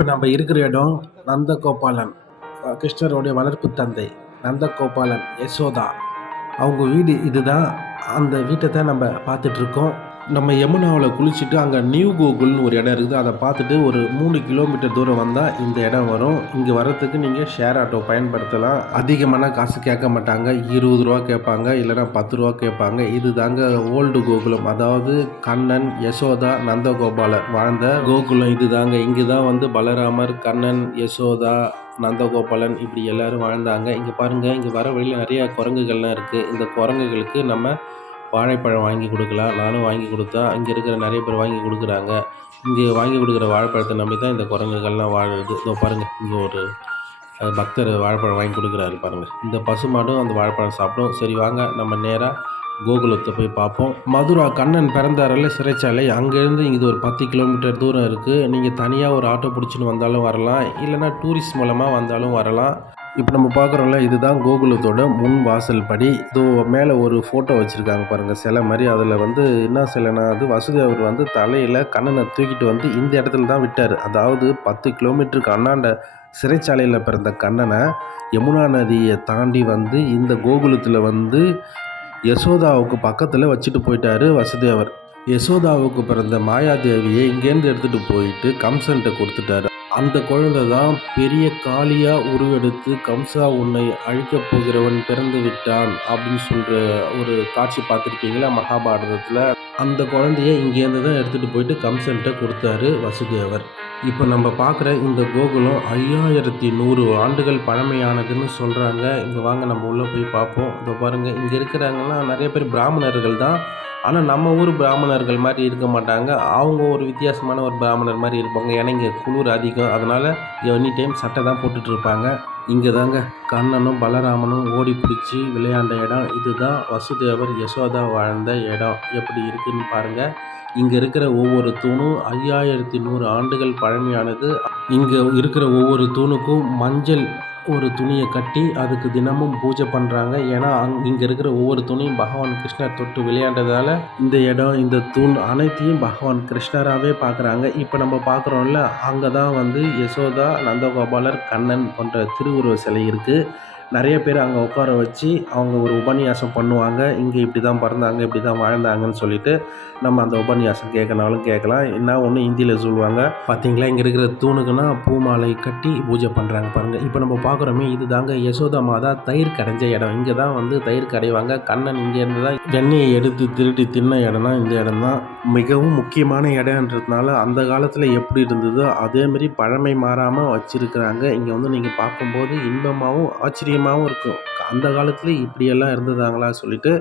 இப்போ நம்ம இருக்கிற இடம் நந்தகோபாலன், கிருஷ்ணருடைய வளர்ப்பு தந்தை நந்தகோபாலன், யசோதா அவங்க வீடு இதுதான். அந்த வீட்டை தான் நம்ம பார்த்துட்ருக்கோம். நம்ம யமுனாவில் குளிச்சுட்டு அங்கே நியூ கோகுல்னு ஒரு இடம் இருக்குது. அதை பார்த்துட்டு ஒரு 3 கிலோமீட்டர் தூரம் வந்தால் இந்த இடம் வரும். இங்கே வர்றதுக்கு நீங்கள் ஷேர் ஆட்டோ பயன்படுத்தலாம். அதிகமான காசு கேட்க மாட்டாங்க. 20 ரூபா கேட்பாங்க, இல்லைனா 10 ரூபா கேட்பாங்க. இது தாங்க ஓல்டு கோகுலம், அதாவது கண்ணன், யசோதா, நந்தகோபாலர் வாழ்ந்த கோகுலம் இது தாங்க. இங்கே தான் வந்து பலராமர், கண்ணன், யசோதா, நந்தகோபாலன் இப்படி எல்லோரும் வாழ்ந்தாங்க. இங்கே பாருங்கள், இங்கே வர வழியில் நிறையா குரங்குகள்லாம் இருக்குது. இந்த குரங்குகளுக்கு நம்ம வாழைப்பழம் வாங்கி கொடுக்கலாம். நானும் வாங்கி கொடுத்தேன். இங்கே இருக்கிற நிறைய பேர் வாங்கி கொடுக்குறாங்க. இங்கே வாங்கி கொடுக்குற வாழைப்பழத்தை நம்பி தான் இந்த குரங்குகள்லாம் வாழுது. இதோ பாருங்கள், இங்கே ஒரு பக்தர் வாழைப்பழம் வாங்கி கொடுக்குறாரு பாருங்கள். இந்த பசுமாடும் அந்த வாழைப்பழம் சாப்பிடும். சரி வாங்க, நம்ம நேராக கோகுலத்தை போய் பார்ப்போம். மதுரா கண்ணன் பிறந்தாரில் சிறைச்சாலை, அங்கேருந்து இது ஒரு 10 கிலோமீட்டர் தூரம் இருக்குது. நீங்கள் தனியாக ஒரு ஆட்டோ பிடிச்சின்னு வந்தாலும் வரலாம், இல்லைனா டூரிஸ்ட் மூலமாக வந்தாலும் வரலாம். இப்போ நம்ம பார்க்குறோம்ல, இதுதான் கோகுலத்தோட முன் வாசல் படி. இதோ மேலே ஒரு ஃபோட்டோ வச்சுருக்காங்க பாருங்கள், சிலை மாதிரி. அதில் வந்து என்ன சிலைனா, அது வசுதேவர் வந்து தலையில் கண்ணனை தூக்கிட்டு வந்து இந்த இடத்துல தான் விட்டார். அதாவது 10 கிலோமீட்டருக்கு அண்ணாண்ட சிறைச்சாலையில் பிறந்த கண்ணனை யமுனா நதியை தாண்டி வந்து இந்த கோகுலத்தில் வந்து யசோதாவுக்கு பக்கத்தில் வச்சுட்டு போயிட்டார் வசுதேவர். யசோதாவுக்கு பிறந்த மாயாதேவியை இங்கேருந்து எடுத்துகிட்டு போயிட்டு கம்சன்கிட்ட கொடுத்துட்டாரு. அந்த குழந்தை தான் பெரிய காளியாக உருவெடுத்து கம்சா உன்னை அழிக்கப் போகிறவன் பிறந்து விட்டான் அப்படின்னு சொல்கிற ஒரு காட்சி பார்த்துருக்கீங்களா மகாபாரதத்தில். அந்த குழந்தைய இங்கேருந்து தான் எடுத்துகிட்டு போயிட்டு கம்சன்கிட்ட கொடுத்தாரு வசுதேவர். இப்போ நம்ம பார்க்குற இந்த கோகுலம் 5100 ஆண்டுகள் பழமையானதுன்னு சொல்கிறாங்க. இங்கே வாங்க நம்ம உள்ளே போய் பார்ப்போம். இதை பாருங்கள், இங்கே இருக்கிறாங்கலாம் நிறைய பேர் பிராமணர்கள் தான். ஆனால் நம்ம ஊர் பிராமணர்கள் மாதிரி இருக்க மாட்டாங்க. அவங்க ஒரு வித்தியாசமான ஒரு பிராமணர் மாதிரி இருப்பாங்க. ஏன்னா இங்கே குளிர் அதிகம், அதனால் எனி டைம் சட்டை தான் போட்டுட்ருப்பாங்க. இங்கே தாங்க கண்ணனும் பலராமனும் ஓடி பிடிச்சி விளையாண்ட இடம். இதுதான் வசுதேவர் யசோதா வாழ்ந்த இடம். எப்படி இருக்குதுன்னு பாருங்கள். இங்கே இருக்கிற ஒவ்வொரு தூணும் 5100 ஆண்டுகள் பழமையானது. இங்கே இருக்கிற ஒவ்வொரு தூணுக்கும் மஞ்சள் ஒரு துணியை கட்டி அதுக்கு தினமும் பூஜை பண்ணுறாங்க. ஏன்னா இங்கே இருக்கிற ஒவ்வொரு துணியும் பகவான் கிருஷ்ணர் தொட்டு விளையாண்டதால் இந்த இடம், இந்த தூண் அனைத்தையும் பகவான் கிருஷ்ணராகவே பார்க்குறாங்க. இப்போ நம்ம பார்க்குறோம்ல, அங்கே தான் வந்து யசோதா, நந்தகோபாலர், கண்ணன் போன்ற திருவுருவ சிலை இருக்குது. நிறைய பேர் அங்கே உட்கார வச்சு அவங்க ஒரு உபன்யாசம் பண்ணுவாங்க. இங்கே இப்படி தான் பிறந்தாங்க, இப்படி தான் வாழ்ந்தாங்கன்னு சொல்லிட்டு நம்ம அந்த உபன்யாசம் கேட்கனாலும் கேட்கலாம். என்ன ஒன்று ஹிந்தியில் சொல்லுவாங்க. பார்த்தீங்களா, இங்கே இருக்கிற தூணுக்குன்னா பூமாலை கட்டி பூஜை பண்ணுறாங்க பாருங்கள். இப்போ நம்ம பார்க்குறோமே, இது தாங்க யசோதா மாதா தயிர் கடைஞ்ச இடம். இங்கே தான் வந்து தயிர் கடைவாங்க. கண்ணன் இங்கேருந்து தான் வெண்ணெயை எடுத்து திருடி தின்ன இடம்னா இந்த இடம் தான். மிகவும் முக்கியமான இடம்ன்றதுனால அந்த காலத்தில் எப்படி இருந்ததோ அதேமாரி பழமை மாறாமல் வச்சுருக்கிறாங்க. இங்கே வந்து நீங்கள் பார்க்கும்போது இன்பமாகவும் ஆச்சரியமாகவும் இருக்கும். அந்த காலத்தில் இப்படியெல்லாம் இருந்ததாங்களா சொல்லிட்டு.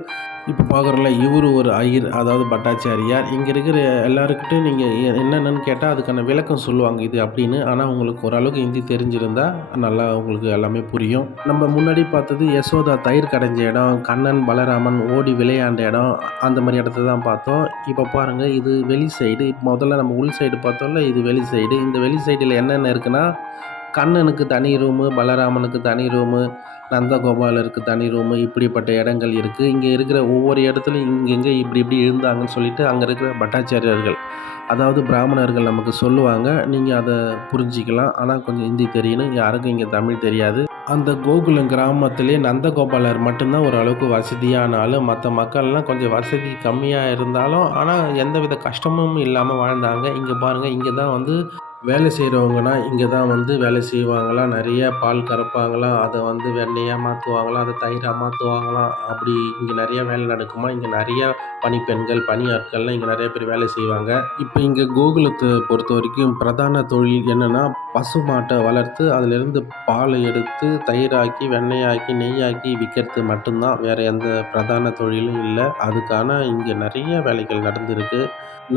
இப்போ பார்க்குறோம்ல, இவர் ஒரு ஐயர், அதாவது பட்டாச்சாரியார். இங்கே இருக்கிற எல்லாருக்கிட்டையும் நீங்கள் என்னென்னு கேட்டால் அதுக்கான விளக்கம் சொல்லுவாங்க இது அப்படின்னு. ஆனால் உங்களுக்கு ஓரளவுக்கு ஹிந்தி தெரிஞ்சிருந்தால் நல்லா உங்களுக்கு எல்லாமே புரியும். நம்ம முன்னாடி பார்த்தது யசோதா தயிர் கடைஞ்ச இடம், கண்ணன் பலராமன் ஓடி விளையாண்ட இடம், அந்த மாதிரி இடத்த தான் பார்த்தோம். இப்போ பாருங்கள், இது வெளி சைடு. முதல்ல நம்ம உள் சைடு பார்த்தோம்ல, இது வெளி சைடு. இந்த வெளி சைடில் என்னென்ன இருக்குன்னா, கண்ணனுக்கு தனி ரூமு, பலராமனுக்கு தனி ரூமு, நந்தகோபாலருக்கு தனி ரூமு, இப்படிப்பட்ட இடங்கள் இருக்குது. இங்கே இருக்கிற ஒவ்வொரு இடத்துலையும் இங்கெங்கே இப்படி இப்படி இருந்தாங்கன்னு சொல்லிட்டு அங்கே இருக்கிற பட்டாச்சாரியர்கள், அதாவது பிராமணர்கள் நமக்கு சொல்லுவாங்க. நீங்கள் அதை புரிஞ்சிக்கலாம். ஆனால் கொஞ்சம் ஹிந்தி தெரியணும். யாருக்கும் இங்கே தமிழ் தெரியாது. அந்த கோகுலம் கிராமத்திலே நந்தகோபாலர் மட்டும்தான் ஓரளவுக்கு வசதியான ஆள். மற்ற மக்கள்லாம் கொஞ்சம் வசதி கம்மியாக இருந்தாலும் ஆனால் எந்தவித கஷ்டமும் இல்லாமல் வாழ்ந்தாங்க. இங்கே பாருங்கள், இங்கே தான் வந்து வேலை செய்கிறவங்கன்னா இங்கே தான் வந்து வேலை செய்வாங்களாம். நிறைய பால் கறப்பாங்களாம், அதை வந்து வெண்ணெயாக மாற்றுவாங்களாம், அதை தயிராக மாற்றுவாங்களாம். அப்படி இங்கே நிறையா வேலை நடக்குமா. இங்கே நிறையா பணிப்பெண்கள், பணியாட்கள்லாம் இங்கே நிறைய பேர் வேலை செய்வாங்க. இப்போ இங்கே கோகுலத்தை பொறுத்த வரைக்கும் பிரதான தொழில் என்னென்னா, பசு மாட்டை வளர்த்து அதிலிருந்து பாலை எடுத்து தயிராக்கி, வெண்ணெயாக்கி, நெய்யாக்கி விற்கிறது மட்டும்தான். வேறு எந்த பிரதான தொழிலும் இல்லை. அதுக்கான இங்கே நிறைய வேலைகள் நடந்துருக்கு.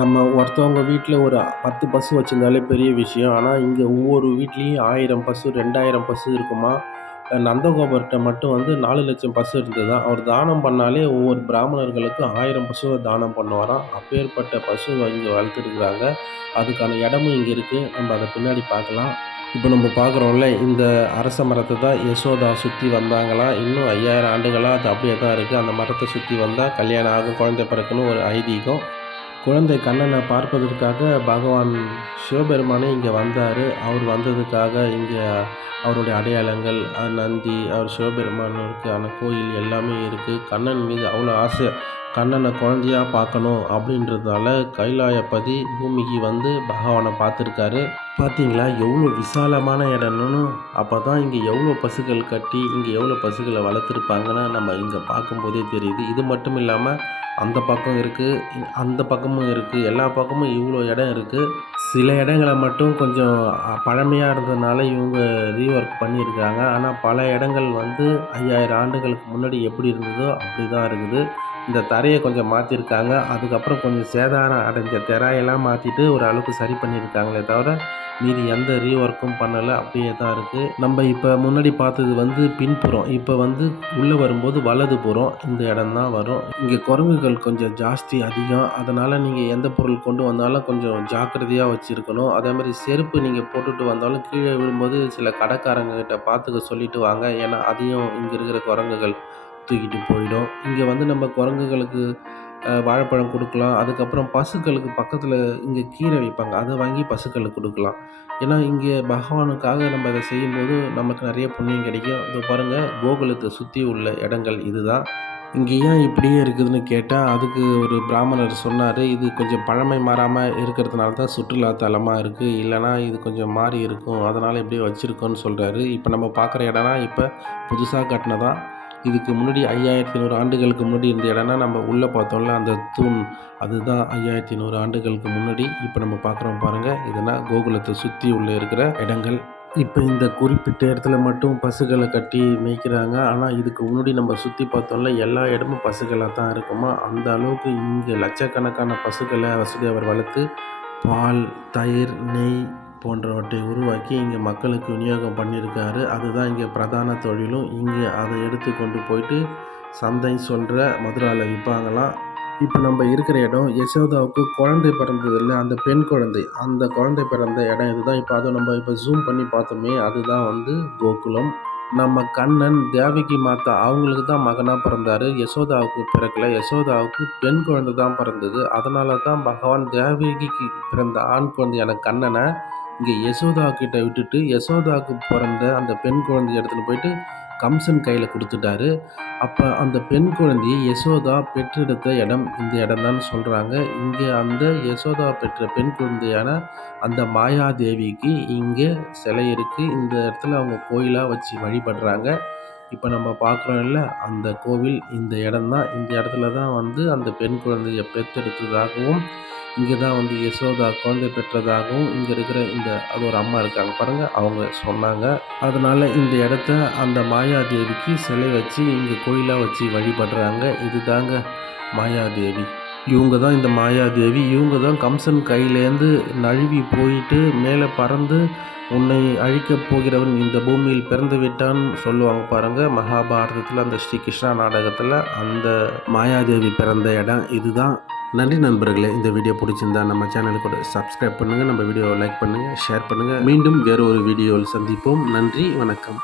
நம்ம ஒருத்தவங்க வீட்டில் ஒரு 10 பசு வச்சுருந்தாலே பெரிய விஷயம். ஆனால் இங்கே ஒவ்வொரு வீட்லேயும் 1000 பசு, 2000 பசு இருக்குமா. நந்தகோபர்கிட்ட மட்டும் வந்து 4 லட்சம் பசு இருந்தது. அவர் தானம் பண்ணாலே ஒவ்வொரு பிராமணர்களுக்கும் 1000 பசுவை தானம் பண்ணுவாராம். அப்பேற்பட்ட பசு இங்கே வளர்த்துருக்குறாங்க. அதுக்கான இடமும் இங்கே இருக்குது. நம்ம அதை பின்னாடி பார்க்கலாம். இப்போ நம்ம பார்க்குறோம்ல, இந்த அரச மரத்தை தான் யசோதா சுற்றி வந்தாங்களாம். இன்னும் 5000 ஆண்டுகளாக அது அப்படியே தான் இருக்குது. அந்த மரத்தை சுற்றி வந்தால் கல்யாணம் ஆகும், குழந்தை பிறக்குன்னு ஒரு ஐதீகம். குழந்தை கண்ணனை பார்ப்பதற்காக பகவான் சிவபெருமானே இங்கே வந்தார். அவர் வந்ததுக்காக இங்கே அவருடைய அடையாளங்கள், நந்தி, அவர் சிவபெருமானுக்கான கோயில் எல்லாமே இருக்குது. கண்ணன் மீது அவ்வளோ ஆசை. கண்ணனை குழந்தையா பார்க்கணும் அப்படின்றதால கைலாயபதி பூமிக்கு வந்து பகவானை பார்த்துருக்காரு. பார்த்தீங்களா எவ்வளோ விசாலமான இடம்னு. அப்போ தான் இங்கே எவ்வளோ பசுக்கள் கட்டி இங்கே எவ்வளோ பசுக்களை வளர்த்துருப்பாங்கன்னு நம்ம இங்கே பார்க்கும்போதே தெரியுது. இது மட்டும் இல்லாமல் அந்த பக்கம் இருக்குது, அந்த பக்கமும் இருக்குது. எல்லா பக்கமும் இவ்வளோ இடம் இருக்குது. சில இடங்களை மட்டும் கொஞ்சம் பழமையாக இருந்ததுனால இவங்க ரீஒர்க் பண்ணியிருக்காங்க. ஆனால் பல இடங்கள் வந்து 5000 ஆண்டுகளுக்கு முன்னாடி எப்படி இருந்ததோ அப்படி தான் இருக்குது. இந்த தரையை கொஞ்சம் மாற்றிருக்காங்க. அதுக்கப்புறம் கொஞ்சம் சேதாரம் அடைஞ்ச திரையெல்லாம் மாற்றிட்டு ஒரு அளவுக்கு சரி பண்ணியிருக்காங்களே தவிர மீதி எந்த ரீஒர்க்கும் பண்ணலை. அப்படியே தான் இருக்குது. நம்ம இப்போ முன்னாடி பார்த்தது வந்து பின்புறம். இப்போ வந்து உள்ளே வரும்போது வலதுபுறம் இந்த இடம் தான் வரும். இங்கே குரங்குகள் கொஞ்சம் ஜாஸ்தி அதிகம். அதனால் நீங்கள் எந்த பொருள் கொண்டு வந்தாலும் கொஞ்சம் ஜாக்கிரதையாக வச்சுருக்கணும். அதேமாதிரி செருப்பு நீங்கள் போட்டுட்டு வந்தாலும் கீழே விழும்போது சில கடைக்காரங்கக்கிட்ட பார்த்துக்க சொல்லிட்டு வாங்க. ஏன்னா அதையும் இங்கே இருக்கிற குரங்குகள் தூக்கிட்டு போயிடும். இங்கே வந்து நம்ம குரங்குகளுக்கு வாழைப்பழம் கொடுக்கலாம். அதுக்கப்புறம் பசுக்களுக்கு பக்கத்தில் இங்கே கீரை வைப்பாங்க. அதை வாங்கி பசுக்களுக்கு கொடுக்கலாம். ஏன்னா இங்கே பகவானுக்காக நம்ம அதை செய்யும்போது நமக்கு நிறைய புண்ணியம் கிடைக்கும். இதோ பாருங்கள், கோகுலத்தை சுற்றி உள்ள இடங்கள் இதுதான். இங்கே ஏன் இப்படியே இருக்குதுன்னு கேட்டால் அதுக்கு ஒரு பிராமணர் சொன்னார், இது கொஞ்சம் பழமை மாறாமல் இருக்கிறதுனால தான் சுற்றுலா தலமாக இருக்குது. இல்லைனா இது கொஞ்சம் மாறி இருக்கும், அதனால் இப்படியே வச்சுருக்கோன்னு சொல்கிறாரு. இப்போ நம்ம பார்க்குற இடம்னா இப்போ புதுசாக கட்டினதான். இதுக்கு முன்னாடி 5100 ஆண்டுகளுக்கு முன்னாடி இருந்த இடம்னா நம்ம உள்ளே பார்த்தோம்ல அந்த தூண், அதுதான் 5100 ஆண்டுகளுக்கு முன்னாடி. இப்போ நம்ம பார்க்குறோம் பாருங்கள், இதெல்லாம் கோகுலத்தை சுற்றி உள்ளே இருக்கிற இடங்கள். இப்போ இந்த குறிப்பிட்ட இடத்துல மட்டும் பசுக்களை கட்டி மேய்க்கிறாங்க. ஆனால் இதுக்கு முன்னாடி நம்ம சுற்றி பார்த்தோம்ல எல்லா இடமும் பசுக்களாக தான் இருக்குமா. அந்த அளவுக்கு இங்கே லட்சக்கணக்கான பசுக்களை வசுதேவர் வளர்த்து பால், தயிர், நெய் போன்றவற்றை உருவாக்கி இங்கே மக்களுக்கு விநியோகம் பண்ணியிருக்காரு. அதுதான் இங்கே பிரதான தொழிலும். இங்கே அதை எடுத்து கொண்டு போயிட்டு சந்தை சொல்கிற மதுராவில் விற்பாங்களாம். இப்போ நம்ம இருக்கிற இடம் யசோதாவுக்கு குழந்தை பிறந்ததில்ல, அந்த பெண் குழந்தை, அந்த குழந்தை பிறந்த இடம் இதுதான். இப்போ அதை நம்ம இப்போ ஜூம் பண்ணி பார்த்தோமே, அதுதான் வந்து கோகுலம். நம்ம கண்ணன் தேவகி மாதா அவங்களுக்கு தான் மகனாக பிறந்தார். யசோதாவுக்கு பிறக்கல. யசோதாவுக்கு பெண் குழந்தை தான் பிறந்தது. அதனால தான் பகவான் தேவகிக்கு பிறந்த ஆண் குழந்தையான கண்ணனை இங்கே யசோதா கிட்ட விட்டுட்டு யசோதாவுக்கு பிறந்த அந்த பெண் குழந்தைய எடுத்துகிட்டு போயிட்டு கம்சன் கையில் கொடுத்துட்டாரு. அப்போ அந்த பெண் குழந்தையை யசோதா பெற்றெடுத்த இடம் இந்த இடம் தான் சொல்கிறாங்க. இங்கே அந்த யசோதா பெற்ற பெண் குழந்தையான அந்த மாயாதேவிக்கு இங்கே சிலை இருக்குது. இந்த இடத்துல அவங்க கோயிலாக வச்சு வழிபடுறாங்க. இப்போ நம்ம பார்க்குறோம்ல அந்த கோவில் இந்த இடம் தான். இந்த இடத்துல தான் வந்து அந்த பெண் குழந்தையை பெற்றெடுத்ததாகவும் இங்கே தான் வந்து யசோதா குழந்தை பெற்றதாகவும் இங்கே இருக்கிற இந்த அது ஒரு அம்மா இருக்காங்க பாருங்கள், அவங்க சொன்னாங்க. அதனால் இந்த இடத்த அந்த மாயாதேவிக்கு சிலை வச்சு இங்கே கோயிலாக வச்சு வழிபடுறாங்க. இது தாங்க மாயாதேவி. இவங்க தான் இந்த மாயாதேவி. இவங்க தான் கம்சன் கையிலேருந்து நழுவி போயிட்டு மேலே பறந்து உன்னை அழிக்கப் போகிறவன் இந்த பூமியில் பிறந்து விட்டான்னு சொல்லுவாங்க பாருங்கள். மகாபாரதத்தில் அந்த ஸ்ரீ கிருஷ்ணா நாடகத்தில் அந்த மாயாதேவி பிறந்த இடம் இதுதான். நன்றி நண்பர்களே. இந்த வீடியோ பிடிச்சிருந்தா நம்ம சேனலுக்கு கூட சப்ஸ்கிரைப் பண்ணுங்கள், நம்ம வீடியோவை லைக் பண்ணுங்கள், ஷேர் பண்ணுங்கள். மீண்டும் வேறு ஒரு வீடியோவில் சந்திப்போம். நன்றி, வணக்கம்.